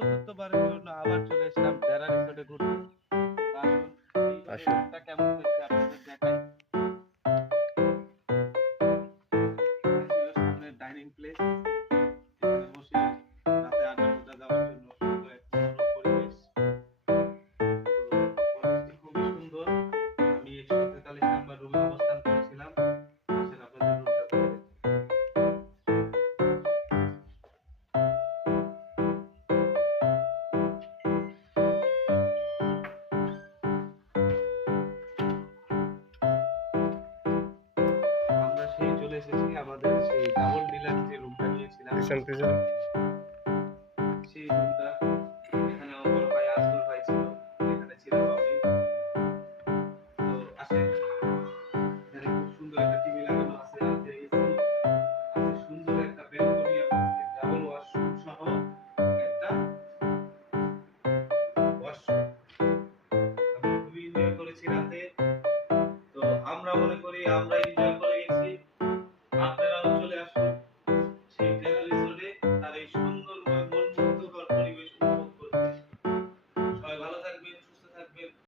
চতুর্থবারের জন্য আবার চলে এসলাম ডেরা রিসোর্টে ঘুরতে। তো আসুন আসুন। রুমটা কেমন হয়েছে আপনাদের দেখাই। এটা ছিল সামনের ডাইনিং প্লেস। এখানে বসে রাতে আড্ডা-টাড্ডা দেওয়ার জন্য সুন্দর একটা মনোরম পরিবেশ। তো পরিবেশটি খুবই সুন্দর। আমি ১৪৩ নাম্বার রুমে অবস্থান করছিলাম। আসেন আপনাদের রুমটা ঘুরে দেখাই। আমরা সেই চলে এসেছি আমাদের সেই ডাবল ডিলাক্স যে রুমটা নিয়েছিলাম। পিছন পিছন